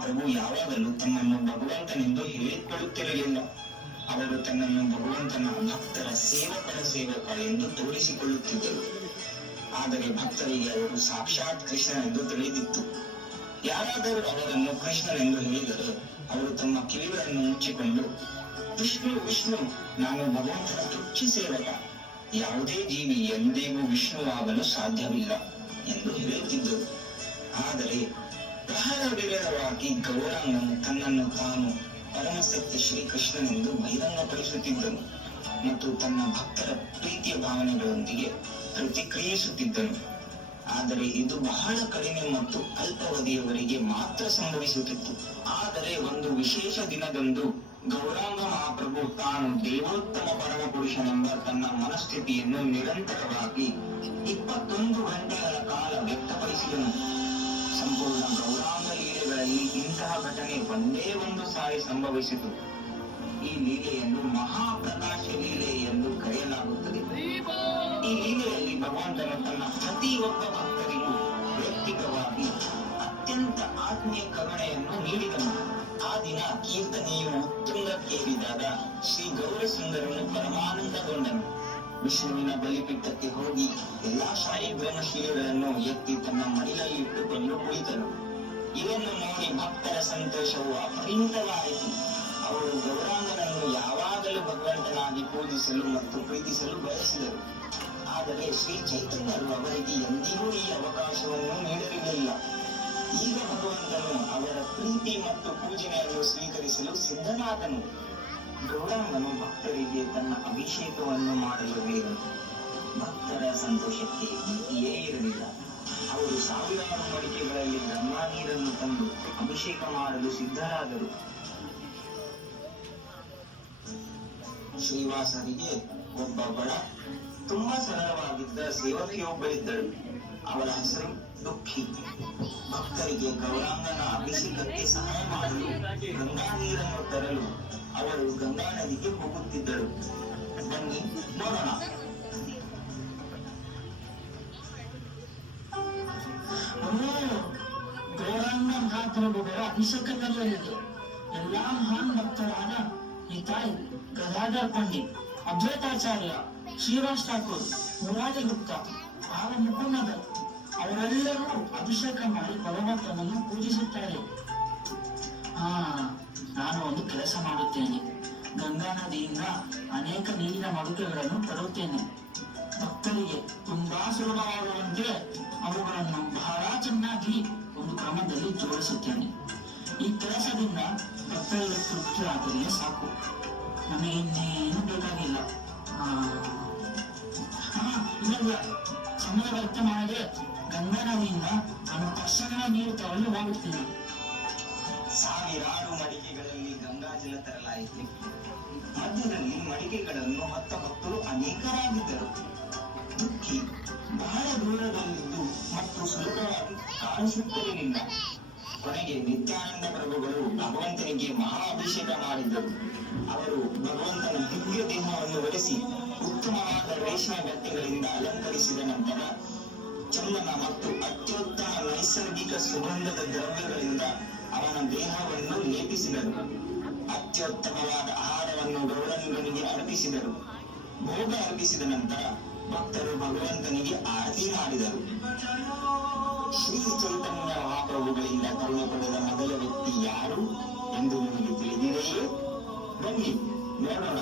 ಮಹಾಪ್ರಭು ಯಾವಾಗಲೂ ತನ್ನನ್ನು ಭಗವಂತನೆಂದು ಹೇಳಿಕೊಳ್ಳುತ್ತಿರಲಿಲ್ಲ. ಅವರು ತನ್ನನ್ನು ಭಗವಂತನ ಭಕ್ತರ ಸೇವಕ ಎಂದು ತೋರಿಸಿಕೊಳ್ಳುತ್ತಿದ್ದರು. ಆದರೆ ಭಕ್ತರಿಗೆ ಅವರು ಸಾಕ್ಷಾತ್ ಕೃಷ್ಣನೆಂದು ತಿಳಿದಿತ್ತು. ಯಾರಾದರೂ ಅವರನ್ನು ಕೃಷ್ಣನೆಂದು ಹೇಳಿದರೆ ಅವರು ತಮ್ಮ ಕಿವಿಗಳನ್ನು ಮುಚ್ಚಿಕೊಂಡು, ವಿಷ್ಣು ವಿಷ್ಣು, ನಾನು ಭಗವಂತನ ತುಚ್ಛ ಸೇವಕ, ಯಾವುದೇ ಜೀವಿ ಎಂದಿಗೂ ವಿಷ್ಣುವಾಗಲು ಸಾಧ್ಯವಿಲ್ಲ ಎಂದು ಹೇಳುತ್ತಿದ್ದರು. ಆದರೆ ಬಹಳ ವಿರಳವಾಗಿ ಗೌರಾಂಗನು ತನ್ನನ್ನು ತಾನು ಪರಮಸತ್ಯ ಶ್ರೀಕೃಷ್ಣನೆಂದು ಬಹಿರಂಗಪಡಿಸುತ್ತಿದ್ದನು ಮತ್ತು ತನ್ನ ಭಕ್ತರ ಪ್ರೀತಿಯ ಭಾವನೆಗಳೊಂದಿಗೆ ಪ್ರತಿಕ್ರಿಯಿಸುತ್ತಿದ್ದನು. ಆದರೆ ಇದು ಬಹಳ ಕಡಿಮೆ ಮತ್ತು ಅಲ್ಪಾವಧಿಯವರೆಗೆ ಮಾತ್ರ ಸಂಭವಿಸುತ್ತಿತ್ತು. ಆದರೆ ಒಂದು ವಿಶೇಷ ದಿನದಂದು ಗೌರಾಂಗ ಮಹಾಪ್ರಭು ತಾನು ದೇವೋತ್ತಮ ಪರಮ ಪುರುಷನೆಂಬ ತನ್ನ ಮನಸ್ಥಿತಿಯನ್ನು ನಿರಂತರವಾಗಿ 21 ಗಂಟೆಗಳ ಕಾಲ ವ್ಯಕ್ತಪಡಿಸಿದನು. ಸಂಪೂರ್ಣ ಗೌರಾಂಗ ಲೀಲೆಗಳಲ್ಲಿ ಇಂತಹ ಘಟನೆ ಒಂದೇ ಒಂದು ಸಾರಿ ಸಂಭವಿಸಿತು. ಈ ಲೀಲೆಯನ್ನು ಮಹಾಪ್ರಕಾಶ ಲೀಲೆ ಎಂದು ಕರೆಯಲಾಗುತ್ತದೆ. ಈ ಲೀಲೆಯಲ್ಲಿ ಭಗವಂತನು ತನ್ನ ಪ್ರತಿಯೊಬ್ಬ ಭಕ್ತರಿಗೂ ವೈಯಕ್ತಿಕವಾಗಿ ಅತ್ಯಂತ ಆತ್ಮೀಯ ಕರುಣೆಯನ್ನು ನೀಡಿದನು. ಆ ದಿನ ಕೀರ್ತನೆಯು ಉತ್ತುಂಗಕ್ಕೇರಿದಾಗ ಶ್ರೀ ಗೌರಸುಂದರನು ಪರಮಾನಂದಗೊಂಡನು. ವಿಷ್ಣುವಿನ ಬಲಿಪೀಠಕ್ಕೆ ಹೋಗಿ ಎಲ್ಲಾ ಶಾಯಿಗ್ರಾಮಶೀಲಗಳನ್ನು ಎತ್ತಿ ತನ್ನ ಮಡಿಲಲ್ಲಿಟ್ಟುಕೊಂಡು ಕುಳಿತನು. ಇದನ್ನು ನೋಡಿ ಭಕ್ತರ ಸಂತೋಷವು ಅಪರಿಮಿತವಾಯಿತು. ಅವರು ಗೌರಾಂಗನನ್ನು ಯಾವಾಗಲೂ ಭಗವಂತನಾಗಿ ಪೂಜಿಸಲು ಮತ್ತು ಪ್ರೀತಿಸಲು ಬಯಸಿದರು. ಆದರೆ ಶ್ರೀ ಚೈತನ್ಯರು ಅವರಿಗೆ ಎಂದಿಗೂ ಈ ಅವಕಾಶವನ್ನು ನೀಡಿರಲಿಲ್ಲ. ಈಗ ಭಗವಂತನು ಅವರ ಪ್ರೀತಿ ಮತ್ತು ಪೂಜನೆಯನ್ನು ಸ್ವೀಕರಿಸಲು ಸಿದ್ಧನಾದನು. ಗೌರಾಂಗನು ಭಕ್ತರಿಗೆ ತನ್ನ ಅಭಿಷೇಕವನ್ನು ಮಾಡಲು ಹೇಳಿದನು. ಭಕ್ತರ ಸಂತೋಷಕ್ಕೆ ಮಿತಿಯೇ ಇರಲಿಲ್ಲ. ಅವರು ಸಾವಿರಾರು ಮಡಿಕೆಗಳಲ್ಲಿ ಗಂಗಾ ನೀರನ್ನು ತಂದು ಅಭಿಷೇಕ ಮಾಡಲು ಸಿದ್ಧರಾದರು. ಶ್ರೀವಾಸರಿಗೆ ಒಬ್ಬ ಬಡ, ತುಂಬಾ ಸರಳವಾಗಿದ್ದ ಸೇವಕಿಯೊಬ್ಬಳಿದ್ದಳು. ಅವಳ ಹೆಸರು ದುಃಖಿ. ಭಕ್ತರಿಗೆ ಗೌರಾಂಗನ ಅಭಿಷೇಕಕ್ಕೆ ಸಹಾಯ ಮಾಡಲು ಗಂಗಾ ನೀರನ್ನು ತರಲು ಅವಳು ಗಂಗಾ ನದಿಗೆ ಹೋಗುತ್ತಿದ್ದಳು. ಬನ್ನಿ ನೋಡೋಣ. ಗೌರಾಂಗ ಮಹಾಪ್ರಭುಗಳ ಅಭಿಷೇಕ ನಡೆಯಲಿದೆ. ಎಲ್ಲಾ ಮಹಾನ್ ಭಕ್ತರಾದ ನಿತಾಯ್, ಗದಾಧರ್ ಪಂಡಿತ್, ಅದ್ವೈತಾಚಾರ್ಯ, ಶ್ರೀವಾಸ್ ಠಾಕೂರ್, ಮುರಾರಿ ಗುಪ್ತಾ, ಬಾಲ ಮುಕುಂದರ್ ಅವರೆಲ್ಲರೂ ಅಭಿಷೇಕ ಮಾಡಿ ಭಗವಂತನನ್ನು ಪೂಜಿಸುತ್ತಾರೆ. ನಾನು ಒಂದು ಕೆಲಸ ಮಾಡುತ್ತೇನೆ. ಗಂಗಾ ನದಿಯಿಂದ ಅನೇಕ ನೀರಿನ ಮಡುಕೆಗಳನ್ನು ತರುತ್ತೇನೆ. ಭಕ್ತರಿಗೆ ತುಂಬಾ ಸುಲಭವಾಗುವಂತೆ ಅವುಗಳನ್ನು ಬಹಳ ಚೆನ್ನಾಗಿ ಒಂದು ಕ್ರಮದಲ್ಲಿ ಜೋಡಿಸುತ್ತೇನೆ. ಈ ಕೆಲಸದಿಂದ ಭಕ್ತರಿಗೆ ತೃಪ್ತಿಯಾದರೆ ಸಾಕು. ನನಗೆ ಇನ್ನೇನು ಬೇಕಾಗಿಲ್ಲ. ಇಲ್ಲ, ಸಮಯ ವ್ಯರ್ಥ ಮಾಡದೆ ಗಂಗಾ ನದಿಯಿಂದ ನಾನು ತಕ್ಷಣ ನೀರು ತರಲು ಹೋಗುತ್ತೇನೆ. ಸಾವಿರಾರು ಮಡಿಕೆಗಳಲ್ಲಿ ಗಂಗಾಜಲ ತರಲಾಯಿತು. ಮಧ್ಯದಲ್ಲಿ ಮಡಿಕೆಗಳನ್ನು ಹೊತ್ತ ಭಕ್ತರು ಅನೇಕರಾಗಿದ್ದರು. ದುಃಖಿ ಬಹಳ ದೂರದಲ್ಲಿದ್ದು ಮತ್ತು ಸುಲಭವಾಗಿ ಕಾಣಿಸುತ್ತಿರಲಿಲ್ಲ. ಕೊನೆಗೆ ನಿತ್ಯಾನಂದ ಪ್ರಭುಗಳು ಭಗವಂತನಿಗೆ ಮಹಾ ಅಭಿಷೇಕ ಮಾಡಿದ್ದರು. ಅವರು ಭಗವಂತನ ದಿವ್ಯ ದೇಹವನ್ನು ಒರೆಸಿ ಉತ್ತಮವಾದ ರೇಷ್ಮೆ ಬಟ್ಟೆಗಳಿಂದ ಅಲಂಕರಿಸಿದ ನಂತರ ಚಂದನ ಮತ್ತು ಅತ್ಯುತ್ತಮ ನೈಸರ್ಗಿಕ ಸುಗಂಧದ ದ್ರವ್ಯಗಳಿಂದ ಅವನ ದೇಹವನ್ನು ಲೇಪಿಸಿದರು. ಅತ್ಯುತ್ತಮವಾದ ಆಹಾರವನ್ನು ಗೌರಾಂಗನಿಗೆ ಅರ್ಪಿಸಿದರು. ಭೋಗ ಅರ್ಪಿಸಿದ ನಂತರ ಭಕ್ತರು ಭಗವಂತನಿಗೆ ಆರತಿ ಮಾಡಿದರು. ಶ್ರೀ ಚೈತನ್ಯ ಮಹಾಪ್ರಭುಗಳಿಂದ ಕರುಣೆ ಪಡೆದ ಮೊದಲ ವ್ಯಕ್ತಿ ಯಾರು ಎಂದು ನಿಮಗೆ ತಿಳಿದಿದೆಯೇ? ಬನ್ನಿ ನೋಡೋಣ.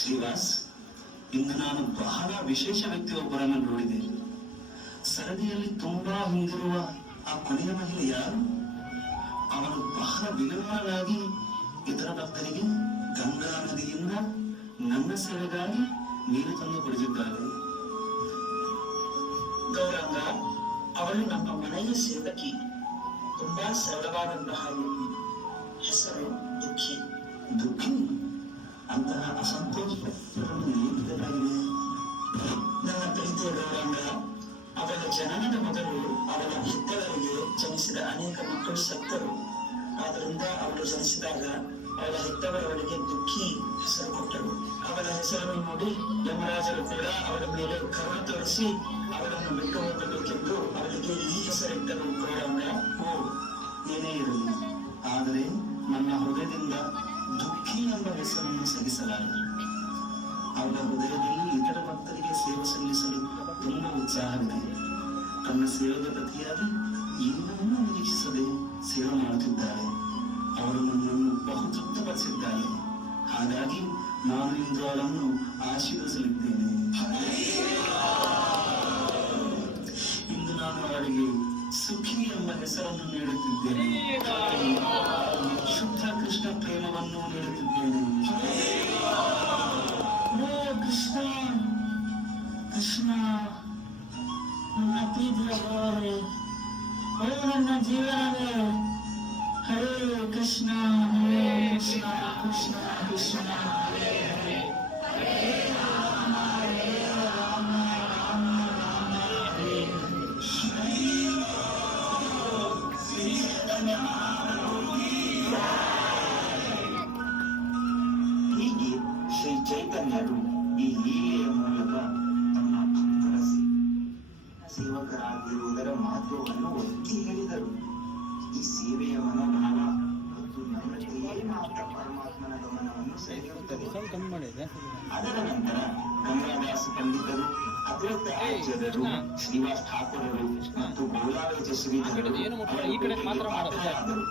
ಶ್ರೀವಾಸ್, ಇಂದು ನಾನು ಬಹಳ ವಿಶೇಷ ವ್ಯಕ್ತಿಯೊಬ್ಬರನ್ನು ನೋಡಿದೆ. ಸರದಿಯಲ್ಲಿ ತುಂಬಾ ಹಿಂದಿರುವ ಆ ಕೊನೆಯ ಮಹಿಳೆ ಯಾರು? ಅವನು ಬಹಳ ವಿನಮ್ರನಾಗಿ ಇತರ ಭಕ್ತರಿಗೆ ಗಂಗಾ ನದಿಯಿಂದ ನನ್ನ ಸೇವೆಗಾಗಿ ನೀರು ತಂದು ಕೊಡಿಸಿದ್ದಾಳೆ. ಗೌರಂಗ, ಅವಳು ನಮ್ಮ ಮನೆಯ ಸೇವಕಿ. ತುಂಬಾ ಸರಳವಾದಂತಹ ಹುಡುಗಿ. ಹೆಸರು ದುಃಖಿ. ದುಃಖಿ? ಅಂತಹ ಅಸಂತೋಷವನ್ನು ನೀಡಿದ್ದಾಗಿದೆ. ನನ್ನ ಪ್ರೀತಿಯ ಗೌರಂಗ, ಅವಳ ಜನನದ ಮೊದಲು ಅವಳ ಹೆತ್ತವರಿಗೆ ಜನಿಸಿದ ಅನೇಕ ಮಕ್ಕಳು ಸತ್ತರು. ಆದ್ದರಿಂದ ಅವಳು ಜನಿಸಿದಾಗ ಅವಳ ಹೆತ್ತವರವಳಿಗೆ ದುಃಖಿ ಹೆಸರು ಕೊಟ್ಟರು. ಅವಳ ಹೆಸರನ್ನು ನೋಡಿ ಯಮರಾಜರು ಕೂಡ ಅವಳ ಮೇಲೆ ಕರುಣೆ ತೋರಿಸಿ ಅವಳನ್ನು ಬಿಟ್ಟು ಹೋಗಬೇಕೆಂದು ಅವಳಿಗೆ ಈ ಹೆಸರಿಟ್ಟರು ಗೌರಂಗ. ಓ, ಏನೇ ಇರಲಿ, ಆದರೆ ನನ್ನ ಹೃದಯದಿಂದ ದುಃಖಿ ಎಂಬ ಹೆಸರನ್ನು ಸಹಿಸಲಾರದು. ಅವಳ ಹೃದಯದಲ್ಲಿ ಇತರ ಭಕ್ತರಿಗೆ ಸೇವೆ ಸಲ್ಲಿಸಲು ತುಂಬಾ ಉತ್ಸಾಹವಿದೆ. ತನ್ನ ಸೇವೆಗೆ ಪ್ರತಿಯಾಗಿ ಏನನ್ನೂ ನಿರೀಕ್ಷಿಸದೆ ಸೇವೆ ಮಾಡುತ್ತಿದ್ದಾಳೆ. ಅವರು ನನ್ನನ್ನು ಬಹು ತೃಪ್ತಪಡಿಸಿದ್ದಾಳೆ. ಹಾಗಾಗಿ ನಾನು ಇಂದು ಅವಳನ್ನು ಆಶೀರ್ವದಿಸಲಿದ್ದೇನೆ. ಇಂದು ನಾನು ಅವಳಿಗೆ ಸುಖಿ ಎಂಬ ಹೆಸರನ್ನು ನೀಡುತ್ತಿದ್ದೇನೆ. ಶುದ್ಧ ಕೃಷ್ಣ ಪ್ರೇಮವನ್ನು ನೀಡುತ್ತಿದ್ದೇನೆ. ಕೃಷ್ಣ ಕೃಷ್ಣ, ನನ್ನ ಪ್ರೀತಿಯ ಗೌರವೇ, ಓ ನನ್ನ ಜೀವನವೇ, ಹರೇ ಕೃಷ್ಣ ಹರೇ ಕೃಷ್ಣ ಕೃಷ್ಣ ಕೃಷ್ಣ ಹರೇ ಹರೇ, ಹರೇ ರಾಮ ಹರೇ ರಾಮ ರಾಮ ರಾಮ ಹರೇ ಹೀಗೆ ಶ್ರೀ ಚೈತನ್ಯರು ಈ ಲೀಲೆಯ ಮೂಲಕ ತಮ್ಮ ಭಕ್ತರ ಸೇವಕರಾಗಿರುವುದರ ಮಹತ್ವವನ್ನು ಒತ್ತಿ ಹೇಳಿದರು. ಈ ಸೇವೆಯ ಮನೋಭಾವ ಮತ್ತು ನಮ್ರತೆಯೇ ಮಾತ್ರ ಪರಮಾತ್ಮನ ಗಮನವನ್ನು ಸೆಳೆಯುತ್ತದೆ. ಅದರ ನಂತರ ಗಂಗಾದಾಸ ಪಂಡಿತರು, ಅದ್ವೈತ ಆಚಾರ್ಯರು, ಶ್ರೀವಾಸ್ ಠಾಕೂರರು ಮತ್ತು ಗೋಲಾವೇಜ ಶ್ರೀಧರರು ಆದರು.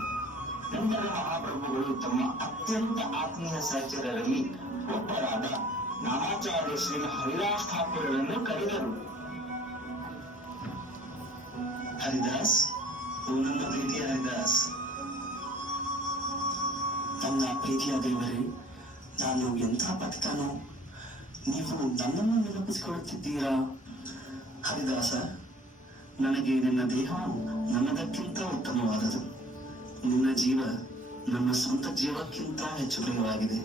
ನಂತರ ಮಹಾಪ್ರಭುಗಳು ತಮ್ಮ ಅತ್ಯಂತ ಆತ್ಮೀಯ ಸಹಚರರಲ್ಲಿ ಒಬ್ಬರಾದ ನಾಮಾಚಾರ್ಯ ಶ್ರೀ ಹರಿದಾಸ್ ಠಾಕೂರರನ್ನು ಕರೆದರು. ಹರಿದಾಸ್, ಓ ನನ್ನ ಪ್ರೀತಿಯ ಹರಿದಾಸ್. ನನ್ನ ಪ್ರೀತಿಯ ದೇವರೇ, ನಾನು ಎಂಥ ಭಕ್ತನು, ನೀವು ನನ್ನನ್ನು ನೆನಪಿಸಿಕೊಳ್ಳುತ್ತಿದ್ದೀರಾ? ಹರಿದಾಸ, ನನಗೆ ನಿನ್ನ ದೇಹವು ನನ್ನದಕ್ಕಿಂತ ಉತ್ತಮವಾದದು. ನಿನ್ನ ಜೀವ ನನ್ನ ಸ್ವಂತ ಜೀವಕ್ಕಿಂತ ಹೆಚ್ಚು ಪ್ರಿಯವಾಗಿದೆ.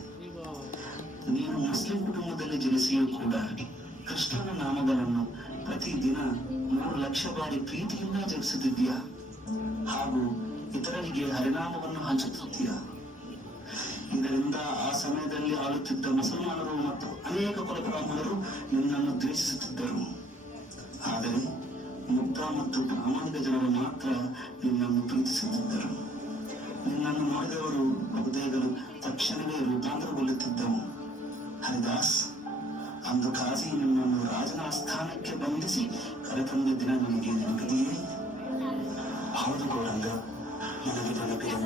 ನೀನು ಮುಸ್ಲಿಂ ಕುಟುಂಬದಲ್ಲಿ ಜನಿಸಿಯೂ ಕೂಡ ಕೃಷ್ಣನ ನಾಮಗಳನ್ನು ಪ್ರತಿದಿನ 3 ಲಕ್ಷ ಬಾರಿ ಪ್ರೀತಿಯಿಂದ ಜಪಿಸುತ್ತಿದ್ದೀಯಾ ಹಾಗೂ ಇತರರಿಗೆ ಹರಿನಾಮವನ್ನು ಹಂಚುತ್ತಿದ್ದೀಯಾ. ಇದರಿಂದ ಆ ಸಮಯದಲ್ಲಿ ಆಳುತ್ತಿದ್ದ ಮುಸಲ್ಮಾನರು ಮತ್ತು ಅನೇಕ ಕುಲಬ್ರಾಹ್ಮಣರು ನಿನ್ನನ್ನು ದ್ವೇಷಿಸುತ್ತಿದ್ದರು. ಆದರೆ ಮುಗ್ಧ ಮತ್ತು ಪ್ರಾಮಾಣಿಕ ಜನರು ಮಾತ್ರ ನಿನ್ನನ್ನು ಪ್ರೀತಿಸುತ್ತಿದ್ದರು. ನಿನ್ನನ್ನು ನೋಡಿದವರು ಹೃದಯಗಳು ತಕ್ಷಣವೇ ರೂಪಾಂತರಗೊಳ್ಳುತ್ತಿದ್ದವು. ಹರಿದಾಸ್, ಅಂದು ಕಾಜಿ ನಿನ್ನನ್ನು ರಾಜನ ಆಸ್ಥಾನಕ್ಕೆ ಬಂಧಿಸಿ ಕರೆತಂದ ದಿನ ನನಗೆ ನೆನಪಿದೆಯೇ? ಹೌದು ಗೌರಂಗ, ನನಗೆ ನೆನಪಿದೆ.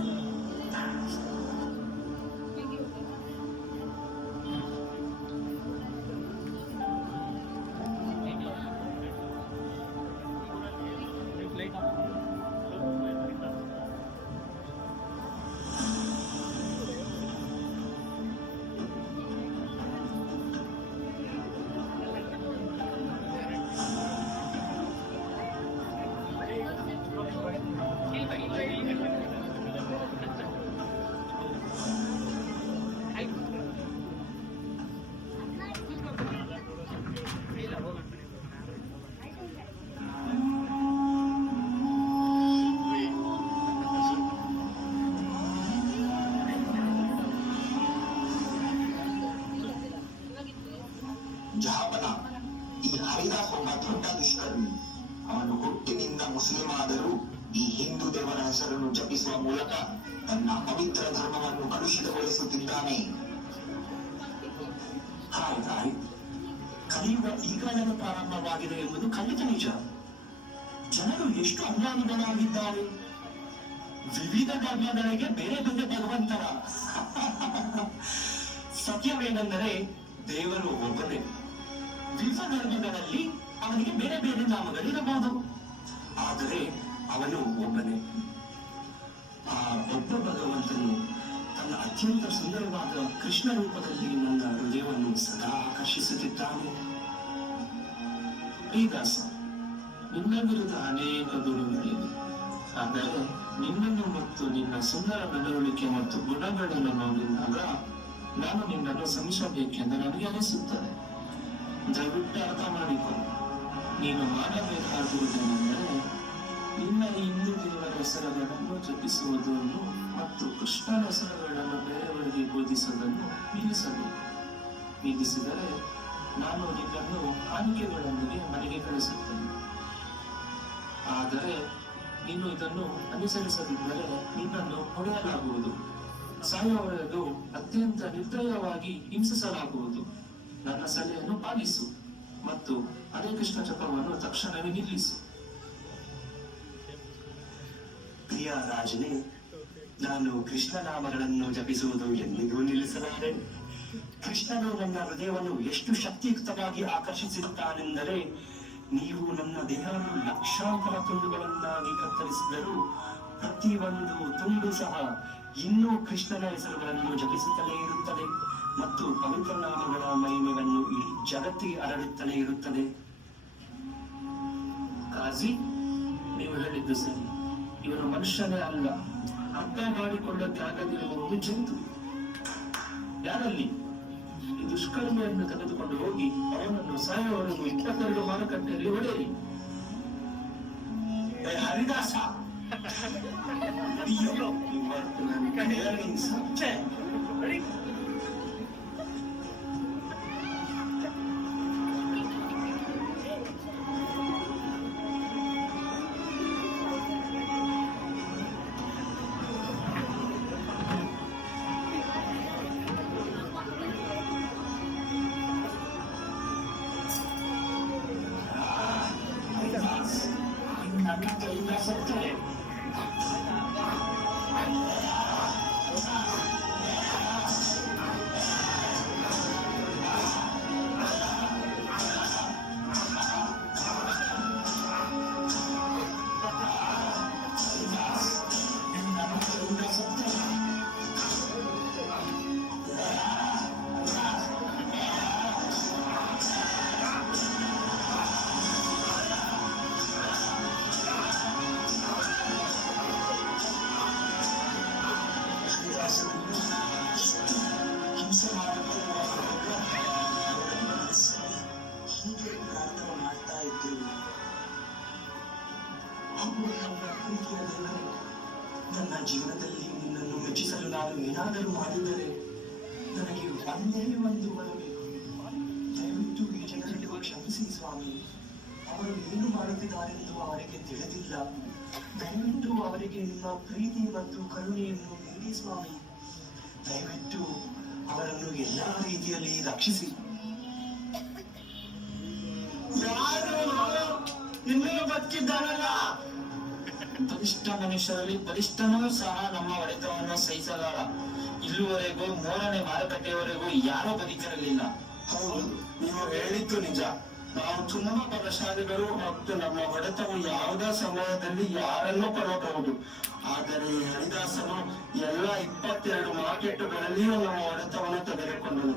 ಜಹಾಪನ, ಈ ಹರಿದಾಸ್ ಒಬ್ಬ ದೊಡ್ಡ ದುಷ್ಕರ್ಮಿ. ಅವನು ಹುಟ್ಟಿನಿಂದ ಮುಸ್ಲಿಂ ಆದರೂ ಈ ಹಿಂದೂ ದೇವರ ಹೆಸರನ್ನು ಜಪಿಸುವ ಮೂಲಕ ತನ್ನ ಪವಿತ್ರ ಧರ್ಮವನ್ನು ಕಲುಷಿತಗೊಳಿಸುತ್ತಿದ್ದಾನೆ. ಹಾಯ್, ಕಲಿಯುಗ ಈಗಾಗಲೇ ಪ್ರಾರಂಭವಾಗಿದೆ ಎಂಬುದು ಖಂಡಿತ ನಿಜ. ಜನರು ಎಷ್ಟು ಅಜ್ಞಾನಿಗಳಾಗಿದ್ದಾರೆ. ವಿವಿಧ ಧರ್ಮಗಳಿಗೆ ಬೇರೆ ಬೇರೆ ಭಗವಂತರ. ಸತ್ಯವೇನೆಂದರೆ ದೇವರು ಒಬ್ಬನೇ. ವಿವಿಧ ಧರ್ಮಗಳಲ್ಲಿ ಅವನಿಗೆ ಬೇರೆ ಬೇರೆ ನಾಮಗಳಿರಬಹುದು, ಆದರೆ ಅವನು ಒಬ್ಬನೇ. ಆ ಒಬ್ಬ ಭಗವಂತನು ತನ್ನ ಅತ್ಯಂತ ಸುಂದರವಾದ ಕೃಷ್ಣ ರೂಪದಲ್ಲಿ ನನ್ನ ಹೃದಯವನ್ನು ಸದಾ ಆಕರ್ಷಿಸುತ್ತಿದ್ದಾನೆ. ದಾಸ, ನಿನ್ನ ವಿರುದ್ಧ ಅನೇಕ ದೂರುಗಳಿವೆ, ಆದರೆ ನಿನ್ನನ್ನು ಮತ್ತು ನಿನ್ನ ಸುಂದರ ನಡವಳಿಕೆ ಮತ್ತು ಗುಣಗಳನ್ನು ನೋಡಿದಾಗ ನಾನು ನಿನ್ನನ್ನು ಶ್ರಮಿಸಬೇಕೆಂದು ನನಗೆ ಅನಿಸುತ್ತದೆ. ದಯವಿಟ್ಟು ಅರ್ಥ ಮಾಡಿಕೊಂಡು ನೀನು ಮಾಡಬೇಕಾಗಿರುವುದೇನೆಂದರೆ ನಿನ್ನ ಹಿಂದೂ ದೇವರ ಹೆಸರುಗಳನ್ನು ಜಪಿಸುವುದನ್ನು ಮತ್ತು ಕೃಷ್ಣನ ಹೆಸರುಗಳನ್ನು ಬೇರೆಯವರಿಗೆ ಬೋಧಿಸುವುದನ್ನು ನಿಲ್ಲಿಸಬೇಕು. ನಿಲ್ಲಿಸಿದರೆ ನಾನು ನಿನ್ನನ್ನು ಕಾಣಿಕೆಗಳೊಂದಿಗೆ ಮನೆಗೆ ಕಳಿಸುತ್ತೇನೆ. ಆದರೆ ನೀನು ಇದನ್ನು ಅನುಸರಿಸದಿದ್ದರೆ ನಿನ್ನನ್ನು ಹೊಡೆಯಲಾಗುವುದು, ಸಾಯುವವರೆಗೂ ಅತ್ಯಂತ ನಿರ್ದಯವಾಗಿ ಹಿಂಸಿಸಲಾಗುವುದು. ನನ್ನ ಸಲಹೆಯನ್ನು ಪಾಲಿಸು ಮತ್ತು ಹರೇ ಕೃಷ್ಣ ಜಪವನ್ನು ತಕ್ಷಣವೇ ನಿಲ್ಲಿಸು. ಪ್ರಿಯ ರಾಜನೇ, ನಾನು ಕೃಷ್ಣ ನಾಮಗಳನ್ನು ಜಪಿಸುವುದು ಎಂದಿಗೂ ನಿಲ್ಲಿಸಲಾರೆ. ಕೃಷ್ಣನು ನನ್ನ ಹೃದಯವನ್ನು ಎಷ್ಟು ಶಕ್ತಿಯುಕ್ತವಾಗಿ ಆಕರ್ಷಿಸುತ್ತಾನೆಂದರೆ ನೀವು ನನ್ನ ದೇಹವನ್ನು ಲಕ್ಷಾಂತರ ತುಂಡುಗಳನ್ನಾಗಿ ಕತ್ತರಿಸಿದರೂ ಪ್ರತಿಯೊಂದು ತುಂಡು ಸಹ ಇನ್ನೂ ಕೃಷ್ಣನ ಹೆಸರುಗಳನ್ನು ಜಪಿಸುತ್ತಲೇ ಇರುತ್ತದೆ ಮತ್ತು ಪವಿತ್ರ ನಾಮಗಳ ಮಹಿಮೆಯನ್ನು ಇಡೀ ಜಗತ್ತಿಗೆ ಹರಡುತ್ತಲೇ ಇರುತ್ತದೆ. ಕಾಜಿ, ನೀವು ಹೇಳಿದ್ದು ಸರಿ. ಇವನು ಮನುಷ್ಯನೇ ಅಲ್ಲ, ಅರ್ಥ ಮಾಡಿಕೊಳ್ಳಕ್ಕೆ ಆಗದಿರುವ ಒಂದು ಜಂತು. ಯಾರಲ್ಲಿ ಈ ದುಷ್ಕರ್ಮೆಯನ್ನು ತೆಗೆದುಕೊಂಡು ಹೋಗಿ ಅವನನ್ನು ಸಾಯುವವರೆಗೂ 22 ಮಾರುಕಟ್ಟೆಯಲ್ಲಿ ಹೊಡೆಯಿರಿ. ಹರಿದಾಸ, ನನ್ನ ಕೈಯಿಂದ ಸತ್ತರೆ ಹಿಂಸೆ ಹೀಗೆ ಪ್ರಾರ್ಥನೆ ಮಾಡ್ತಾ ಇದ್ರು. ನನ್ನ ಜೀವನದಲ್ಲಿ ನಿನ್ನನ್ನು ಮೆಚ್ಚಿಸಲು ನಾನು ಏನಾದರೂ ಮಾಡಿದರೆ ನನಗೆ ಒಂದೇ ಒಂದು ಬರಬೇಕು. ದಯವಿಟ್ಟು ಈ ಜನರನ್ನು ಕ್ಷಮಿಸಿ ಸ್ವಾಮಿ. ಅವರು ಏನು ಮಾಡುತ್ತಿದ್ದಾರೆಂದು ಅವರಿಗೆ ತಿಳಿದಿಲ್ಲ. ದಯವಿಟ್ಟು ಅವರಿಗೆ ನಿಮ್ಮ ಪ್ರೀತಿ ಮತ್ತು ಕರುಣೆಯನ್ನು ನೀಡಿ ಸ್ವಾಮಿ. ದಯವಿಟ್ಟು ಅವರನ್ನು ಎಲ್ಲಾ ರೀತಿಯಲ್ಲಿ ರಕ್ಷಿಸಿ. ಇನ್ನೂ ಬದುಕಿದ್ದಾನಲ್ಲ. ಬಲಿಷ್ಠ ಮನುಷ್ಯರಲ್ಲಿ ಬಲಿಷ್ಠನೂ ಸಹ ನಮ್ಮ ಹೊಡೆತವನ್ನು ಸಹಿಸಲಾರ. ಇಲ್ಲಿವರೆಗೂ 3ನೇ ಮಾರುಕಟ್ಟೆಯವರೆಗೂ ಯಾರೂ ಬದುಕಿರಲಿಲ್ಲ. ಹೌದು, ನೀವು ಹೇಳಿದ್ದು ನಿಜ. ನಾವು ತುಂಬಾ ಬಲಶಾಲಿಗಳು ಮತ್ತು ನಮ್ಮ ಹೊಡೆತವು ಯಾವುದೇ ಸಮಯದಲ್ಲಿ ಯಾರನ್ನೂ ಕೊಲ್ಲಬಹುದು. ಆದರೆ ಹರಿದಾಸನು ಎಲ್ಲ 22 ಮಾರ್ಕೆಟ್ಗಳಲ್ಲಿಯೂ ನಮ್ಮ ಹೊಡೆತವನ್ನು ತೆಗೆದುಕೊಂಡನು.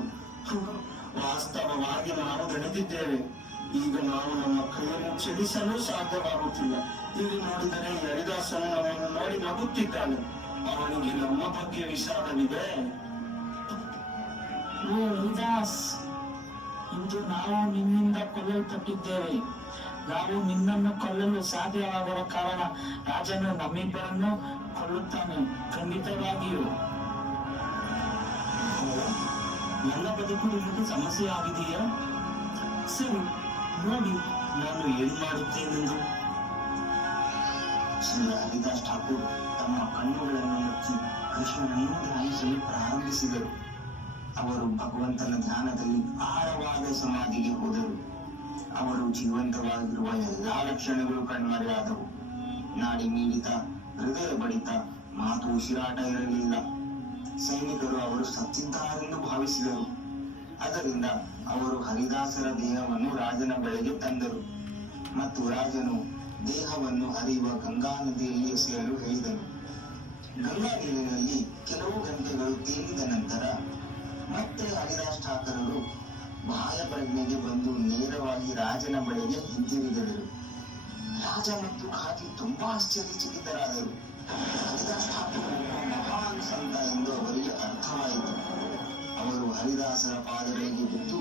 ವಾಸ್ತವವಾಗಿ ನಾವು ದಣಿದಿದ್ದೇವೆ. ಈಗ ನಾವು ನಮ್ಮ ಕೈಯನ್ನು ಚಲಿಸಲು ಸಾಧ್ಯವಾಗುತ್ತಿಲ್ಲ. ಇಲ್ಲಿ ನೋಡಿದರೆ ಹರಿದಾಸನು ನಮ್ಮನ್ನು ನೋಡಿ ನಗುತ್ತಿದ್ದಾನೆ. ಅವನಿಗೆ ನಮ್ಮ ಬಗ್ಗೆ ವಿಷಾದವಿದೆ. ಓ ಹರಿದಾಸ್, ಇಂದು ನಾವು ನಿನ್ನಿಂದ ಕೊಲ್ಲಲ್ಪಟ್ಟಿದ್ದೇವೆ. ನಾವು ನಿನ್ನನ್ನು ಕೊಲ್ಲಲು ಸಾಧ್ಯವಾಗದ ಕಾರಣ ರಾಜನು ನಮ್ಮಿಬ್ಬರನ್ನು ಕೊಲ್ಲುತ್ತಾನೆ. ಖಂಡಿತವಾಗಿಯೂ ನನ್ನ ಬದುಕು ನಿಮಗೆ ಸಮಸ್ಯೆ ಆಗಿದೆಯಾ? ಸರಿ, ನೋಡಿ ನಾನು ಏನು ಮಾಡುತ್ತೇನೆಂದು. ಶ್ರೀ ಹರಿದಾಸ್ ಠಾಕೂರ್ ತಮ್ಮ ಕಣ್ಣುಗಳನ್ನು ಮುಚ್ಚಿ ಕೃಷ್ಣನನ್ನು ಧ್ಯಾನಿಸಲು ಪ್ರಾರಂಭಿಸಿದರು. ಅವರು ಭಗವಂತನ ಧ್ಯಾನದಲ್ಲಿ ಆಳವಾದ ಸಮಾಧಿಗೆ ಹೋದರು. ಅವರು ಜೀವಂತವಾಗಿರುವ ಎಲ್ಲಾ ಲಕ್ಷಣಗಳು ಕಣ್ಮರೆಯಾದವು. ನಾಡಿ ಮಿಡಿತ, ಹೃದಯ ಬಡಿತ, ಮಾತು ಉಸಿರಾಟ ಇರಲಿಲ್ಲ. ಸೈನಿಕರು ಅವರು ಸತ್ತಿದ್ದಾರೆಂದು ಭಾವಿಸಿದರು. ಅದರಿಂದ ಅವರು ಹರಿದಾಸರ ದೇಹವನ್ನು ರಾಜನ ಬಳಿಗೆ ತಂದರು ಮತ್ತು ರಾಜನು ದೇಹವನ್ನು ಹರಿಯುವ ಗಂಗಾ ನದಿಯಲ್ಲಿ ಎಸೆಯಲು ಹೇಳಿದನು. ಗಂಗಾ ನೀರಿನಲ್ಲಿ ಕೆಲವು ಗಂಟೆಗಳು ತೇಲಿದ ನಂತರ ಮತ್ತೆ ಹರಿದಾಸ್ ಠಾಕರರು ಬಾಹ್ಯ ಪ್ರಜ್ಞೆಗೆ ಬಂದು ನೇರವಾಗಿ ರಾಜನ ಬಳಿಗೆ ಹಿಂತಿರುಗಿದರು. ರಾಜ ಮತ್ತು ಖಾದಿ ತುಂಬಾ ಆಶ್ಚರ್ಯಚಕಿತರಾದರು. ಹರಿದಾಸ್ ಠಾಕೂರ್ ಒಬ್ಬ ಮಹಾನ್ ಸಂತ ಎಂದು ಅವರಿಗೆ ಅರ್ಥವಾಯಿತು. ಅವರು ಹರಿದಾಸರ ಪಾದಗಳಿಗೆ ಬಿದ್ದು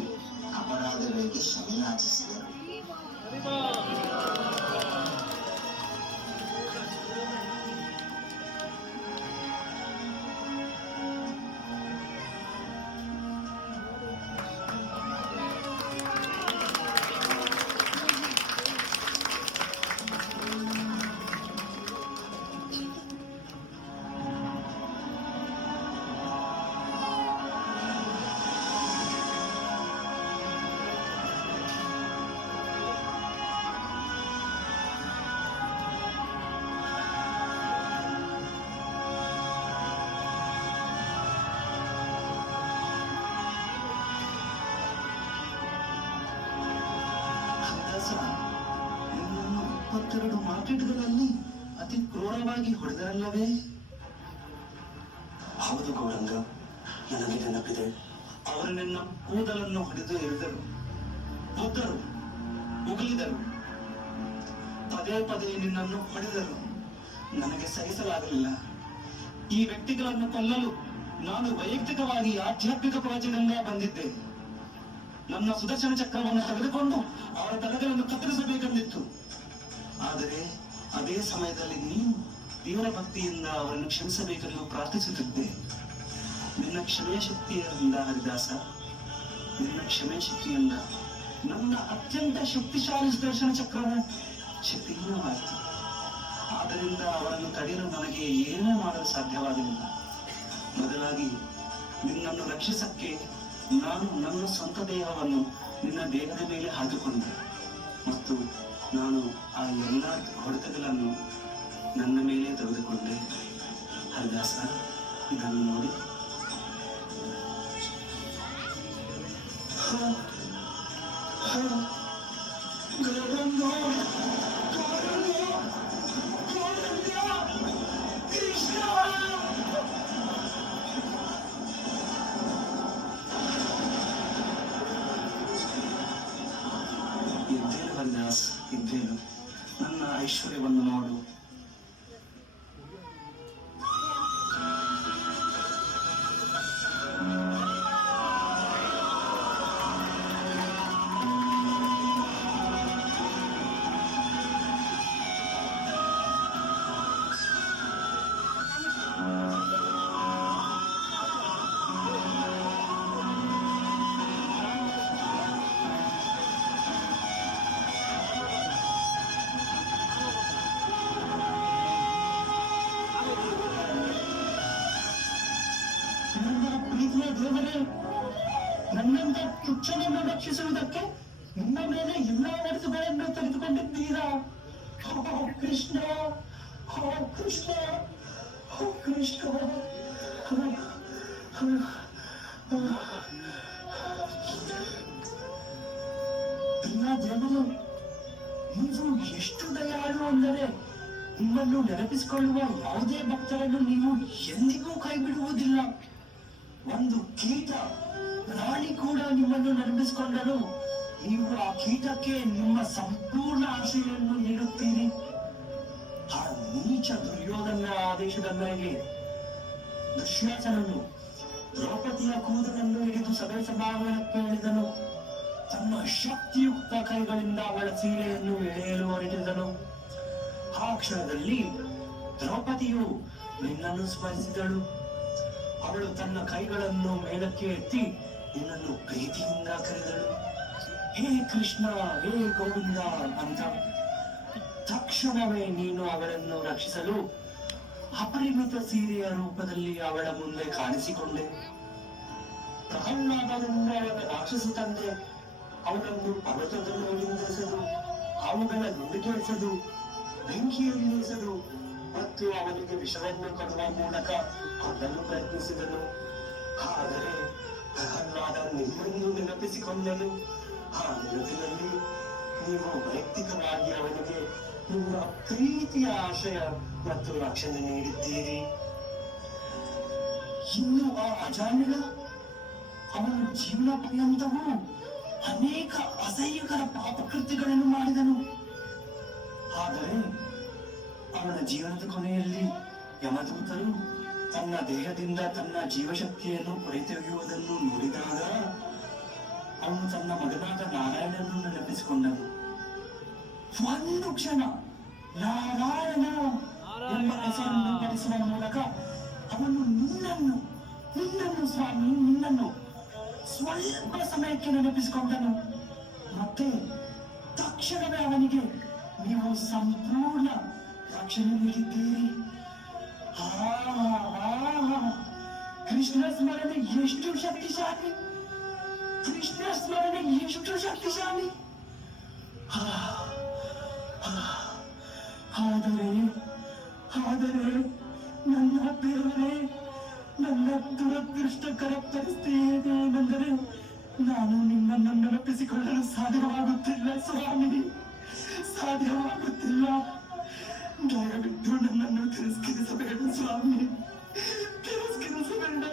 ಅಪರಾಧಗಳಿಗೆ ಕ್ಷಮೆಯಾಚಿಸಿದರು. ನಿನ್ನನ್ನು 22 ಮಾರ್ಕೆಟ್ಗಳಲ್ಲಿ ಅತಿ ಕ್ರೂರವಾಗಿ ಹೊಡೆದರಲ್ಲವೇ? ಹೌದು ಗೌರಂಗ, ನನಗೆ ನೆನಪಿದೆ. ಅವರು ನಿನ್ನ ಕೂದಲನ್ನು ಹೊಡೆದು ಎಳೆದರು, ಒದ್ದರು, ಉಗುಳಿದರು, ಪದೇ ಪದೇ ನಿನ್ನನ್ನು ಹೊಡೆದರು. ನನಗೆ ಸಹಿಸಲಾಗಲಿಲ್ಲ. ಈ ವ್ಯಕ್ತಿಗಳನ್ನು ಕೊಲ್ಲಲು ನಾನು ವೈಯಕ್ತಿಕವಾಗಿ ಆಧ್ಯಾತ್ಮಿಕ ಪ್ರವಚನದಿಂದ ಬಂದಿದ್ದೆ. ನನ್ನ ಸುದರ್ಶನ ಚಕ್ರವನ್ನು ತೆಗೆದುಕೊಂಡು ಅವರ ತಲೆಗಳನ್ನು ಕತ್ತರಿಸಬೇಕೆಂದಿತ್ತು. ಆದರೆ ಅದೇ ಸಮಯದಲ್ಲಿ ನೀನು ತೀವ್ರ ಭಕ್ತಿಯಿಂದ ಅವರನ್ನು ಕ್ಷಮಿಸಬೇಕೆಂದು ಪ್ರಾರ್ಥಿಸುತ್ತಿದ್ದೆ. ನಿನ್ನ ಕ್ಷಮೆಯ ಶಕ್ತಿಯಿಂದ ಹರಿದಾಸ, ನಿನ್ನ ಕ್ಷಮೆಯ ಶಕ್ತಿಯಿಂದ ನನ್ನ ಅತ್ಯಂತ ಶಕ್ತಿಶಾಲಿ ಸುದರ್ಶನ ಚಕ್ರವು ಶಕ್ತಿಹೀನವಾಯಿತು. ಆದ್ದರಿಂದ ಅವರನ್ನು ತಡೆಯಲು ನನಗೆ ಏನೂ ಮಾಡಲು ಸಾಧ್ಯವಾಗಲಿಲ್ಲ. ಬದಲಾಗಿ ನಿನ್ನನ್ನು ರಕ್ಷಿಸಕ್ಕೆ ನಾನು ನನ್ನ ಸ್ವಂತ ದೇಹವನ್ನು ನಿನ್ನ ದೇಹದ ಮೇಲೆ ಹಾಕಿಕೊಂಡೆ ಮತ್ತು ನಾನು ಆ ಎಲ್ಲ ಹೊಡೆತಗಳನ್ನು ನನ್ನ ಮೇಲೆ ತೆಗೆದುಕೊಂಡೆ. ಹರಿದಾಸ, ಇದನ್ನು ನೋಡಿ. ಇದ್ದೇನು ಹರಿದಾಸ್, ಇದ್ದೇನು. ನನ್ನ ಐಶ್ವರ್ಯವನ್ನು ನೋಡು. ದೇವರೇ, ನನ್ನಿಂದ ತುಚ್ಛನನ್ನು ರಕ್ಷಿಸುವುದಕ್ಕೆ ನಿಮ್ಮ ಮೇಲೆ ಎಲ್ಲ ನಡೆಸುಗಳನ್ನು ತೆಗೆದುಕೊಂಡಿದ್ದೀರಾ. ಓ ಕೃಷ್ಣ, ಓ ಕೃಷ್ಣ, ಓ ಕೃಷ್ಣ. ಎಲ್ಲ ದೇವರು, ನೀವು ಎಷ್ಟು ದಯಾಳು ಅಂದರೆ ನಿಮ್ಮನ್ನು ನೆನಪಿಸಿಕೊಳ್ಳುವ ಯಾವುದೇ ಭಕ್ತರನ್ನು ನೀವು ಎಂದಿಗೂ ಕೈ ಬಿಡುವುದಿಲ್ಲ. ಒಂದು ಕೀಟ ಪ್ರಾಣಿ ಕೂಡ ನಿಮ್ಮನ್ನು ನೆನಪಿಸಿಕೊಂಡರೂ ನೀವು ಆ ಕೀಟಕ್ಕೆ ನಿಮ್ಮ ಸಂಪೂರ್ಣ ಆಶೆಯನ್ನು ನೀಡುತ್ತೀರಿ. ಆ ನೀಚ ದುರ್ಯೋಧನ ಆದೇಶದ ಮೇರೆಗೆ ದುಶ್ಯಾಸನನು ದ್ರೌಪದಿಯ ಕೂದಲನ್ನು ಹಿಡಿದು ಸಭೆ ಸಭಾಂಗಣಕ್ಕೆ ಎಳೆದನು. ತನ್ನ ಶಕ್ತಿಯುಕ್ತ ಕೈಗಳಿಂದ ಅವಳ ಸೀರೆಯನ್ನು ಎಳೆಯಲು ಹೊರಟಿದನು. ಆ ಕ್ಷಣದಲ್ಲಿ ದ್ರೌಪದಿಯು ನಿನ್ನನ್ನು ಸ್ಮರಿಸಿದಳು. ಅವಳು ತನ್ನ ಕೈಗಳನ್ನು ಮೇಲಕ್ಕೆ ಎತ್ತಿ ನಿನ್ನನ್ನು ಪ್ರೀತಿಯಿಂದ ಕರೆದಳು. ಹೇ ಕೃಷ್ಣ, ಹೇ ಗೋವಿಂದ ಅಂತ. ತಕ್ಷಣವೇ ನೀನು ಅವಳನ್ನು ರಕ್ಷಿಸಲು ಅಪರಿಮಿತ ಸೀರೆಯ ರೂಪದಲ್ಲಿ ಅವಳ ಮುಂದೆ ಕಾಣಿಸಿಕೊಂಡೆ. ಪ್ರಹ್ಲಾದರಿಂದ ಅವಳ ರಾಕ್ಷಸ ತಂದೆ ಅವನನ್ನು ಪರ್ವತದಲ್ಲಿ ನಿಲ್ಲಿಸಲು, ಅವುಗಳ ನುಡಿಗೆಳಿಸಲು, ಬೆಂಕಿಯಲ್ಲಿರಿಸಲು ಮತ್ತು ಅವನಿಗೆ ವಿಷವನ್ನು ಕೊಡುವ ಮೂಲಕ ಅದನ್ನು ಪ್ರಯತ್ನಿಸಿದನು. ಆದರೆ ಪ್ರಹ್ಲಾದ ನಿಮ್ಮನ್ನು ನೆನಪಿಸಿಕೊಂಡನು. ಆ ನೆನಪಿನಲ್ಲಿ ನೀವು ವೈಯಕ್ತಿಕವಾಗಿ ಅವನಿಗೆ ನಿಮ್ಮ ಪ್ರೀತಿಯ ಆಶಯ ಮತ್ತು ರಕ್ಷಣೆ ನೀಡಿದ್ದೀರಿ. ಇನ್ನು ಆ ಅಜಾಮಿಳ ಅವನು ಜೀವನ ಪರ್ಯಂತವೂ ಅನೇಕ ಅಸಹ್ಯಕರ ಪಾಪಕೃತ್ಯಗಳನ್ನು ಮಾಡಿದನು. ಆದರೆ ಅವನ ಜೀವನದ ಕೊನೆಯಲ್ಲಿ ಯಮದೂತರು ತನ್ನ ದೇಹದಿಂದ ತನ್ನ ಜೀವಶಕ್ತಿಯನ್ನು ಹೊರತೆಗೆಯುವುದನ್ನು ನೋಡಿದಾಗ ಅವನು ತನ್ನ ಮಗನಾದ ನಾರಾಯಣನನ್ನು ನೆನಪಿಸಿಕೊಂಡನು. ಒಂದು ಕ್ಷಣ ನಾರಾಯಣ ಎಂಬ ಹೆಸರನ್ನು ಪಡಿಸುವ ಮೂಲಕ ಅವನು ನಿನ್ನನ್ನು ಸ್ವಾಮಿ, ನಿನ್ನನ್ನು ಸ್ವಲ್ಪ ಸಮಯಕ್ಕೆ ನೆನಪಿಸಿಕೊಂಡನು. ಮತ್ತೆ ತಕ್ಷಣವೇ ಅವನಿಗೆ ನೀವು ಸಂಪೂರ್ಣ ರಕ್ಷಣೆ ನೀಡಿದ್ದೀರಿ. ಕೃಷ್ಣ ಸ್ಮರಣೆ ಎಷ್ಟು ಶಕ್ತಿಶಾಲಿ! ಕೃಷ್ಣ ಸ್ಮರಣೆ ಎಷ್ಟು ಶಕ್ತಿಶಾಲಿ! ಆದರೆ ನನ್ನ ದೇವರೇ, ನನ್ನ ದುರದೃಷ್ಟಕರ ಪರಿಸ್ಥಿತಿ ಏನೆಂದರೆ ನಾನು ನಿಮ್ಮನ್ನು ನೆನಪಿಸಿಕೊಳ್ಳಲು ಸಾಧ್ಯವಾಗುತ್ತಿಲ್ಲ ಸ್ವಾಮಿ, ಸಾಧ್ಯವಾಗುತ್ತಿಲ್ಲ. ದಯವಿಟ್ಟು ನನ್ನನ್ನು ತಿರಸ್ಕರಿಸಬೇಡ ಸ್ವಾಮಿ, ತಿರಸ್ಕರಿಸಬೇಡ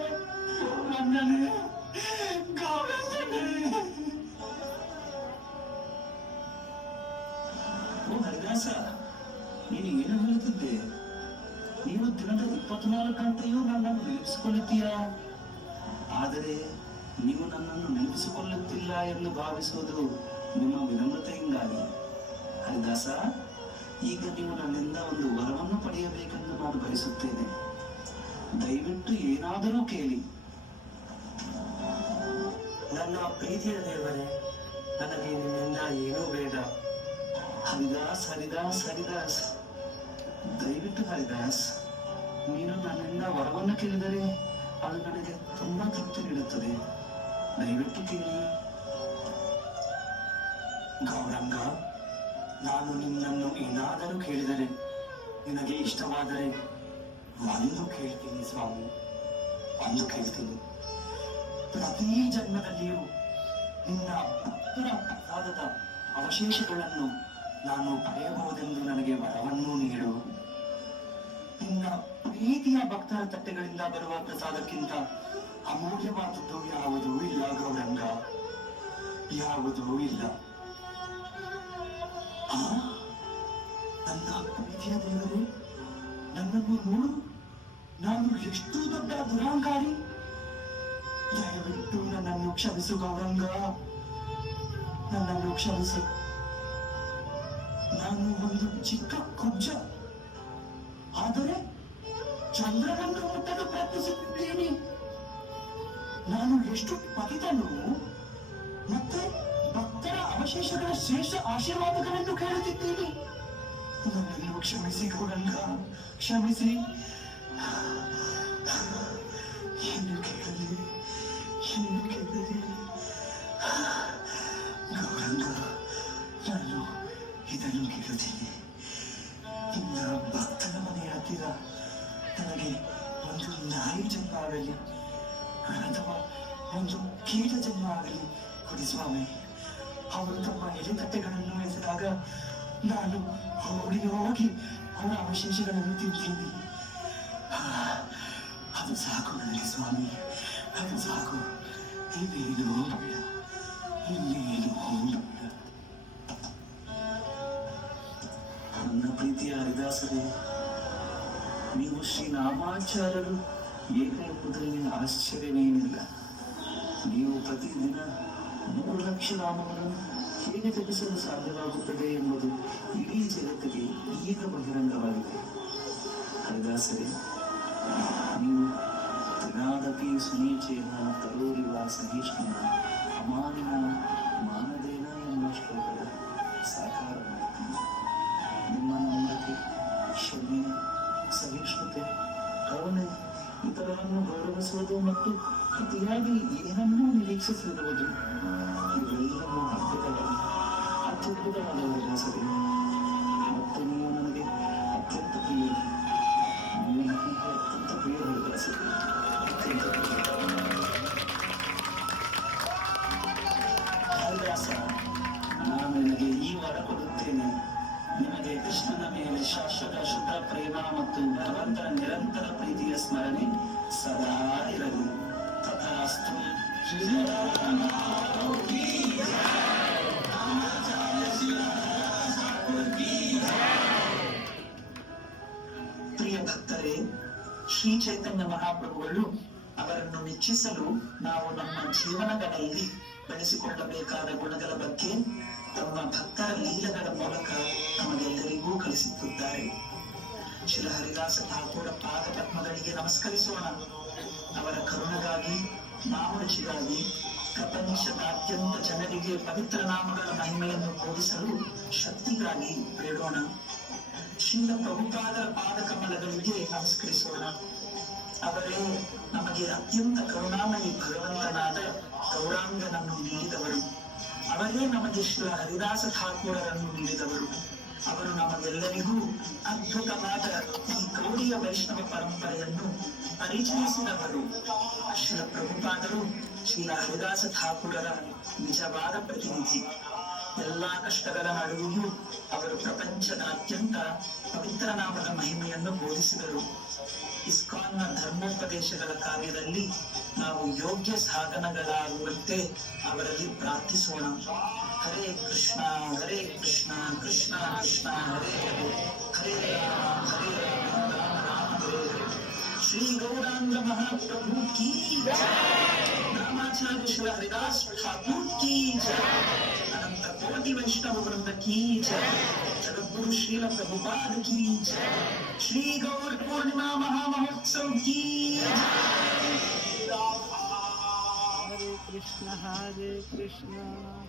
ನನ್ನನ್ನೇ ಗೌರವನೇ. ಓ ಹರಿದಾಸ, ನೀನು ಏನು ಹೇಳುತ್ತಿದ್ದೆ? ನೀನು ದಿನದ 24 ಗಂಟೆಯೂ ನನ್ನನ್ನು ನೆನಪಿಸಿಕೊಳ್ಳುತ್ತೀಯಾ? ಆದರೆ ನೀವು ನನ್ನನ್ನು ನೆನಪಿಸಿಕೊಳ್ಳುತ್ತಿಲ್ಲ ಎಂದು ಭಾವಿಸುವುದು ನಿಮ್ಮ ವಿನಮ್ರತೆಯಿಂದಾಗಿ. ಹರಿದಾಸ, ಈಗ ನೀವು ನನ್ನಿಂದ ಒಂದು ವರವನ್ನು ಪಡೆಯಬೇಕೆಂದು ನಾನು ಬಯಸುತ್ತೇನೆ. ದಯವಿಟ್ಟು ಏನಾದರೂ ಕೇಳಿ. ನನ್ನ ಪ್ರೀತಿಯ ದೇವರೇ, ನನಗೆ ನಿನ್ನಿಂದ ಏನೂ ಬೇಡ. ಹರಿದಾಸ್, ದಯವಿಟ್ಟು ಹರಿದಾಸ್, ನೀನು ನನ್ನಿಂದ ವರವನ್ನು ಕೇಳಿದರೆ ಅದು ನನಗೆ ತುಂಬಾ ತೃಪ್ತಿ ನೀಡುತ್ತದೆ. ದಯವಿಟ್ಟು ಕೇಳಿ. ಗೌರಂಗ, ನಾನು ನಿನ್ನನ್ನು ಏನಾದರೂ ಕೇಳಿದರೆ ನಿನಗೆ ಇಷ್ಟವಾದರೆ ಒಂದು ಕೇಳ್ತೀನಿ ಸ್ವಾಮಿ, ಒಂದು ಕೇಳ್ತೀನಿ. ಪ್ರತಿ ಜನ್ಮದಲ್ಲಿಯೂ ನಿನ್ನ ಭಕ್ತರ ಪ್ರಸಾದದ ಅವಶೇಷಗಳನ್ನು ನಾನು ಪಡೆಯಬಹುದೆಂದು ನನಗೆ ವರವನ್ನು ನೀಡು. ನಿನ್ನ ಪ್ರೀತಿಯ ಭಕ್ತರ ತಟ್ಟೆಗಳಿಂದ ಬರುವ ಪ್ರಸಾದಕ್ಕಿಂತ ಅಮೂಲ್ಯವಾದದ್ದು ಯಾವುದೂ ಇಲ್ಲ ಗೌರಂಗ, ಯಾವುದೂ ಇಲ್ಲ. ನನ್ನ ಪ್ರೀತಿಯ ದೇವರೇ, ನನ್ನನ್ನು ನೋಡು, ನಾನು ಎಷ್ಟು ದೊಡ್ಡ ದುರಾಂಕಾರಿ. ದಯವಿಟ್ಟು ನನ್ನನ್ನು ಕ್ಷಮಿಸು ಗೌರಂಗ, ನನ್ನನ್ನು ಕ್ಷಮಿಸು. ನಾನು ಒಂದು ಚಿಕ್ಕ ಕುಬ್ಜ, ಆದರೆ ಚಂದ್ರನನ್ನು ಮುಟ್ಟಲು ಪ್ರಯತ್ನಿಸುತ್ತಿದ್ದೇನೆ. ನಾನು ಎಷ್ಟು ಪತಿತನು, ಮತ್ತೆ ಭಕ್ತರ ಅವಶೇಷಗಳ ಶ್ರೇಷ್ಠ ಆಶೀರ್ವಾದಗಳನ್ನು ಕೇಳುತ್ತಿದ್ದೇನೆ. ನನ್ನನ್ನು ಕ್ಷಮಿಸಿ ಗೌರಂಗ, ಕ್ಷಮಿಸಿ. ಏನು ಕೇಳಲಿ, ಏನು ಕೇಳಲಿ ಗೌರಂಗ, ನಾನು ಇದನ್ನು ಕೇಳುತ್ತೇನೆ. ನಿನ್ನ ಭಕ್ತರ ಮನೆಯ ಹತ್ತಿರ ನನಗೆ ಒಂದು ನಾಯಿ ಜನ್ಮ ಆಗಲಿ ಅಥವಾ ಒಂದು ಕೀಟ ಜನ್ಮ ಆಗಲಿ ಕೊಡಿ ಸ್ವಾಮಿ. ಅವರು ತಮ್ಮ ಎಲೆಕಟ್ಟೆಗಳನ್ನು ಎಸೆದಾಗ ನಾನು ಓಡಿ ಹೋಗಿ ಅವರ ಅವಶೇಷಗಳನ್ನು ತಿಂತೀನಿ. ಅದು ಸಾಕು ನನಗೆ ಸ್ವಾಮಿ, ಅದು ಸಾಕು. ಇನ್ನೇನು ಬೇಡ, ಇನ್ನೇನು ಬೇಡ. ನನ್ನ ಪ್ರೀತಿಯ ಹರಿದಾಸರೇ, ನೀವು ಶ್ರೀರಾಮಾಚಾರ್ಯರು ಏಕ ಎಂಬುದರಲ್ಲಿ ಆಶ್ಚರ್ಯವೇನಿಲ್ಲ. ನೀವು ಪ್ರತಿದಿನ 3 ಲಕ್ಷ ನಾಮಗಳನ್ನು ಹೇಗೆ ಜಪಿಸಲು ಸಾಧ್ಯವಾಗುತ್ತದೆ ಎಂಬುದು ಇಡೀ ಜಗತ್ತಿಗೆ ಈಗ ಬಹಿರಂಗವಾಗಿದೆ. ಹರಿದಾಸರೇ, ನೀವು ತ್ರಿನಾದಪಿ ಸುನೀಚೇನ ತರೋರಿವ ಸಹಿಷ್ಣುನ ಅಮಾನಿನ ಮಾನದೇನ ಎಂಬ ಶ್ಲೋಕದ ಸಾಕಾರವಾಯಿತು. ನಿಮ್ಮ ನಮ್ರತೆ, ಕ್ಷಮೆ, ಸಹಿಷ್ಣುತೆ, ಕರುಣೆ, ಇತರರನ್ನು ಗೌರವಿಸುವುದು ಮತ್ತು ಅತಿಯಾಗಿ ಏನನ್ನೂ ನಿರೀಕ್ಷಿಸಿರುವುದು ಇವೆಲ್ಲವೂ ಅತ್ಯದ್ಭುತವಾದವರ ಹೆಸರೇ. ಮತ್ತು ನೀವು ನನಗೆ ಅತ್ಯಂತ ಪ್ರಿಯ, ನೀವು ನನಗೆ ಅತ್ಯಂತ ಪ್ರಿಯ ಹೆಸರು, ಅತ್ಯಂತ ಪ್ರಿಯ. ಮಹಾಪ್ರಭುಗಳು ಅವರನ್ನು ಮೆಚ್ಚಿಸಲು ನಾವು ನಮ್ಮ ಜೀವನಗಳಲ್ಲಿ ಬೆಳೆಸಿಕೊಳ್ಳಬೇಕಾದ ಗುಣಗಳ ಬಗ್ಗೆ ತಮ್ಮ ಭಕ್ತರ ಲೀಲೆಗಳ ಮೂಲಕ ನಮಗೆಲ್ಲರಿಗೂ ಕಲಿಸುತ್ತಿದ್ದಾರೆ. ಶ್ರೀ ಹರಿದಾಸ ಠಾಕೂರ ಪಾದ ಪದ್ಮಗಳಿಗೆ ನಮಸ್ಕರಿಸೋಣ. ಅವರ ಕರುಣೆಗಾಗಿ, ನಾಮರುಚಿಗಾಗಿ, ಪ್ರಪಂಚದಾದ್ಯಂತ ಜನರಿಗೆ ಪವಿತ್ರ ನಾಮಗಳ ಮಹಿಮೆಯನ್ನು ಬೋಧಿಸಲು ಶಕ್ತಿಗಾಗಿ ಬೇಡೋಣ. ಶ್ರೀಲ ಪ್ರಭುಪಾದರ ಪಾದ ಕಮಲಗಳಿಗೆ ನಮಸ್ಕರಿಸೋಣ. ಅವರೇ ನಮಗೆ ಅತ್ಯಂತ ಕರುಣಾಮಯಿ ಭಗವಂತನಾದ ಗೌರಾಂಗನನ್ನು ನೀಡಿದವರು. ಅವರೇ ನಮಗೆ ಶ್ರೀ ಹರಿದಾಸ ಠಾಕೂರರನ್ನು ನೀಡಿದವರು. ಅವರು ನಮಗೆಲ್ಲರಿಗೂ ಅದ್ಭುತವಾದ ಈ ಗೌಡಿಯ ವೈಷ್ಣವ ಪರಂಪರೆಯನ್ನು ಪರಿಚಯಿಸಿದವರು. ಶ್ರೀ ಪ್ರಭುಪಾದರು ಶ್ರೀ ಹರಿದಾಸ ಠಾಕೂರರ ನಿಜವಾದ ಪ್ರತಿನಿಧಿ. ಎಲ್ಲಾ ಕಷ್ಟಗಳ ನಡುವೆಯೂ ಅವರು ಪ್ರಪಂಚದಾದ್ಯಂತ ಪವಿತ್ರ ನಾಮದ ಮಹಿಮೆಯನ್ನು ಬೋಧಿಸಿದರು. ಇಸ್ಕಾನ್ನ ಧರ್ಮೋಪದೇಶಗಳ ಕಾರ್ಯದಲ್ಲಿ ನಾವು ಯೋಗ್ಯ ಸಾಧನಗಳಾಗುವಂತೆ ಅವರಲ್ಲಿ ಪ್ರಾರ್ಥಿಸೋಣ. ಹರೇ ಕೃಷ್ಣ ಕೃಷ್ಣ ಕೃಷ್ಣ ಹರೇ ಹರೇ, ಹರೇ ರಾಮ ರಾಮ ರಾಮ ಹರೇ ಹರೇ. ಶ್ರೀ ಗೌರಾಂಗ ಮಹಾಪ್ರಭು ಕೀ ಜೈ. ರಾಮಾಚಾರ್ಯ ಶ್ರೀ ಹರಿದಾಸ್ ಠಾಕೂರ್ ಕೀ ಜೈ. अनंत कोटि वैष्णव वृंद की जय. जगद्गुरु श्रील प्रभुपाद की जय. श्री गौर पूर्णिमा महामहोत्सव की जय. हरे कृष्ण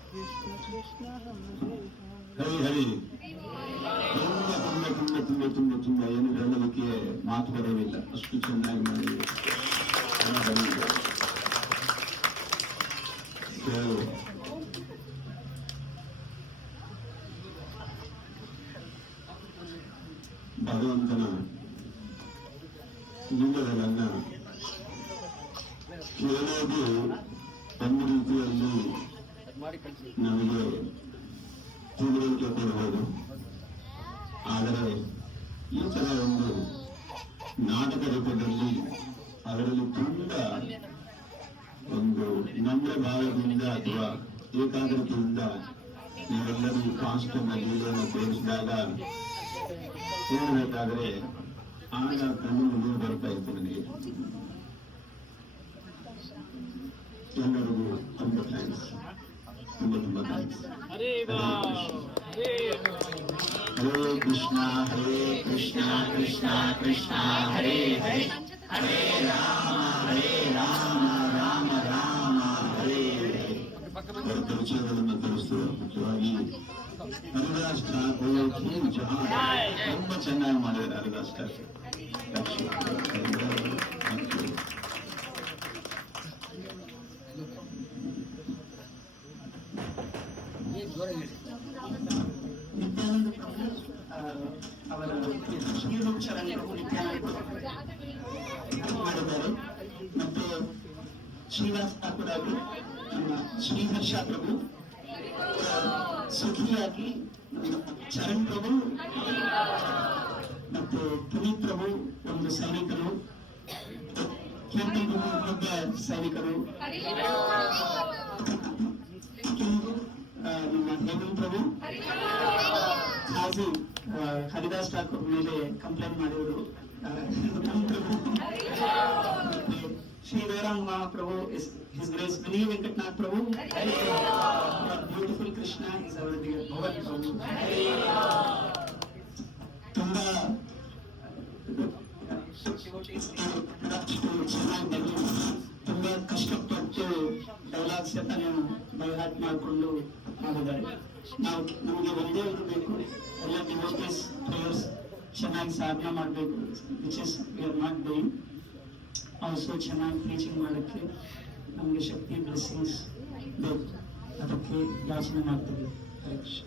कृष्ण कृष्ण हरे ಹರಿ ತುಂಬ ಏನು ಹೇಳೋದಕ್ಕೆ ಮಾತು ಬರೋದಿಲ್ಲ, ಅಷ್ಟು ಚೆನ್ನಾಗಿ ಮಾಡಿ ಭಗವಂತನ ಲೀಲೆಗಳನ್ನ ಕೇಳೋದು ಒಂದು ರೀತಿಯಲ್ಲಿ ನಮಗೆ ತಿಳುವಳಿಕೆ ಕೊಡಬಹುದು. ಆದರೆ ಈ ತರ ಒಂದು ನಾಟಕ ರೂಪದಲ್ಲಿ ಅದರಲ್ಲಿ ತುಂಬಾ ಒಂದು ನಮ್ರ ಭಾವದಿಂದ ಅಥವಾ ಏಕಾಗ್ರತೆಯಿಂದ ನೀವೆಲ್ಲರೂ ಕಾನ್ಸ್ಟೆಂಟ್ ಲೀಲೆಯನ್ನು ತೋರಿಸಿದಾಗ ಹೇಳಬೇಕಾದ್ರೆ ಆಗ ಕಣ್ಣು ನೀರು ಬರ್ತಾ ಇತ್ತು ನನಗೆ. ಎಲ್ಲರಿಗೂ ತುಂಬಾ ಥ್ಯಾಂಕ್ಸ್, ತುಂಬಾ ಥ್ಯಾಂಕ್ಸ್. ಹರೇ ಕೃಷ್ಣ ಕೃಷ್ಣ ಕೃಷ್ಣ ಹರೇ ಹರೇ, ಹರೇ ರಾಮ ರಾಮ ರಾಮ ಹರೇ ಹರೇ. ಅವರ ಪರಿಚಯಗಳನ್ನು ತಿಳಿಸುವ ಮುಖ್ಯವಾಗಿ ಹರಿದಾಸ್ ಠಾಕೂರ್ ತುಂಬಾ ಚೆನ್ನಾಗಿ ಮಾಡಿದ್ದಾರೆ. ಹರಿದಾಸ್ ಠಾಕೂರ್ ನಿತ್ಯಾನಂದ ಪ್ರಭು ಅವರ ಶ್ರೀರೂಪಚರಣೆಗಳು ನಿತ್ಯಾನಂದ ಮಾಡಿದ್ದಾರೆ. ಮತ್ತು ಶ್ರೀನಿವಾಸ ಠಾಕೂರ್ ಅವರು ನಮ್ಮ ಶ್ರೀಹರ್ಷ ಪ್ರಭು ಸುಖಿಯಾಗಿ, ಚರಣ್ ಪ್ರಭು ಮತ್ತು ಪುನೀತ್ ಪ್ರಭು ಒಂದು ಸೈನಿಕರು, ಕೀರ್ತಿ ಪ್ರಭು ಒಬ್ಬ ಸೈನಿಕರು, ನಮ್ಮ ಹೇಮಂತ್ ಪ್ರಭು ಹಾಜಿ ಹರಿದಾಸ್ ಠಾಕೂರ್ ಮೇಲೆ ಕಂಪ್ಲೇಂಟ್ ಮಾಡಿದರು. ಪ್ರಭು Shri Gauranga Mahaprabhu, his grace Vinay Venkatanath Prabhu, beautiful Krishna is our Bhagavat Prabhu. ತುಂಬಾ ಚೆನ್ನಾಗಿ ತುಂಬಾ ಕಷ್ಟಪಟ್ಟು ಡೈಲಾಗ್ಸ್ ಎಲ್ಲ ಬೈಹಾಟ್ ಮಾಡಿಕೊಂಡು ಮಾಡಿದ್ದಾರೆ. ನಮಗೆ ಒಂದೇ ಒಂದು ಬೇಕು, ಎಲ್ಲ ಡಿವೋಟೀಸ್ ಪ್ರೇಯರ್ಸ್ ಚೆನ್ನಾಗಿ ಸಾಧನೆ ಮಾಡಬೇಕು, which is we are not doing. Also ಚೆನ್ನಾಗಿ ಟೀಚಿಂಗ್ ಮಾಡೋಕ್ಕೆ ನಮಗೆ ಶಕ್ತಿ ಬ್ಲೆಸ್ಸಿಂಗ್ಸ್ ಬೇಕು, ಅದಕ್ಕೆ ಯಾಚನೆ ಮಾಡ್ತೀವಿ. ಹರೇ ಕೃಷ್ಣ.